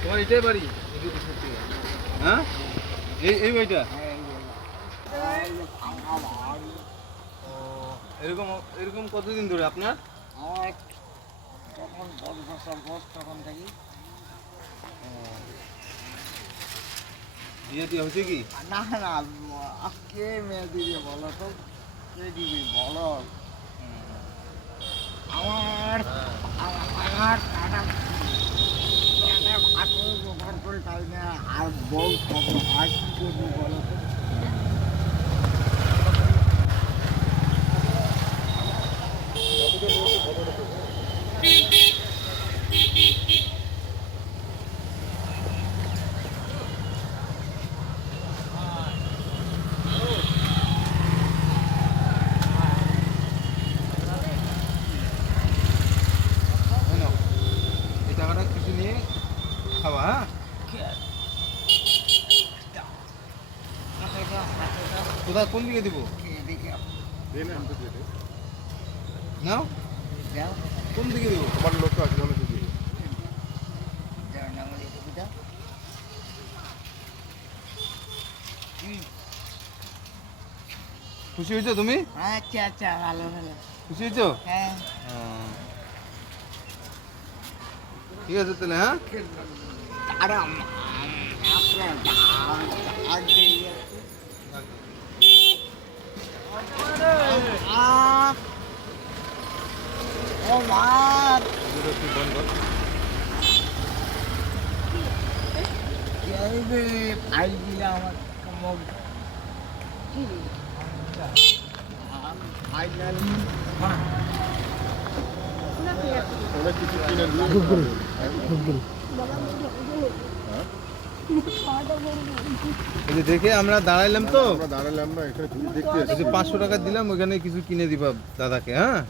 তোমার এটাই বাড়ি? হ্যাঁ, এই বাড়িটা? এরকম এরকম কতদিন ধরে আপনার? আমার তখন 10 বছর বয়স তখন থেকে। বিয়ে দিয়ে হয়েছে কি? না না, কে মেয়ে দিবে বলো তো, কে দিবে বলো? আমার আমার কাটা ভাত করে পাই না, আর বউ খবর আর কি করবো বলো তো? এই টাকাটা কিছু নিয়ে খাওয়া, হ্যাঁ? কোথায়, কোন দিকে দিব? নাও, কোন দিকে দিব? তোমার লোক আছে মনে হচ্ছে। খুশি হয়েছো তুমি? আচ্ছা আচ্ছা, ভালো ভালো। খুশি হয়েছো? হ্যাঁ, ঠিক আছে তাহলে, হ্যাঁ? আর আপনার আর দেরি আছে। ও মা, ফাইল দিলে আমার মুখ ফাইনালি অনেক কিছু কিনে দিয়ে এই যে দেখে আমরা দাঁড়াইলাম তো, আমরা দাঁড়ালাম না, এখানে তুমি দেখতে এই যে 500 টাকা দিলাম, ওইখানে কিছু কিনে দিবা দাদাকে, হ্যাঁ?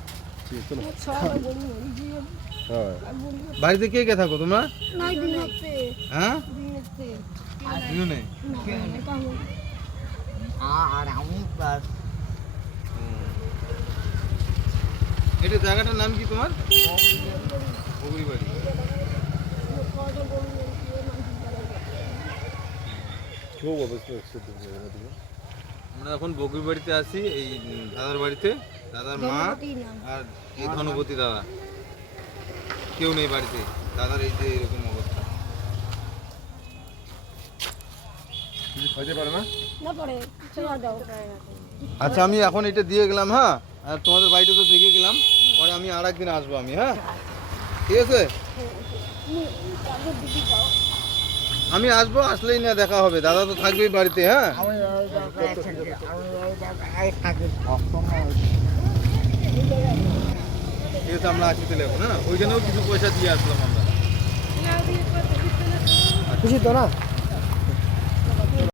আসছি। চলো। হ্যাঁ, বাড়িতে কে কে থাকো তোমরা? হ্যাঁ, দুজনে? আর আমি বাস এটা জায়গাটার নাম কি তোমার? বগুড়ি বাড়ি। খুব অবস্থা একসাথে দিবে। আমরা এখন বগুড়ি বাড়িতে আছি, এই দাদার বাড়িতে। দাদার মা আর এই ধনপতি দাদা, কেউ নেই বাড়িতে। দাদার এই যে এরকম অবস্থা। কিছু খাইতে পারে না? আচ্ছা, আমি এখন এটা দিয়ে গেলাম, হ্যাঁ? আর তোমাদের বাড়িটা তো দেখে গেলাম, পরে আমি আর একদিন আসবো আমি, হ্যাঁ? ঠিক আছে, আমি আসবো, আসলেই না দেখা হবে। দাদা তো থাকবেই বাড়িতে, হ্যাঁ? আমি ওই জায়গায় থাকি, আমি ওই জায়গায় থাকি সবসময়। ঠিক আছে, আমরা আসি তাহলে এখন, হ্যাঁ? ওইখানেও কিছু পয়সা দিয়ে আসলাম আমরা। খুশি তো না?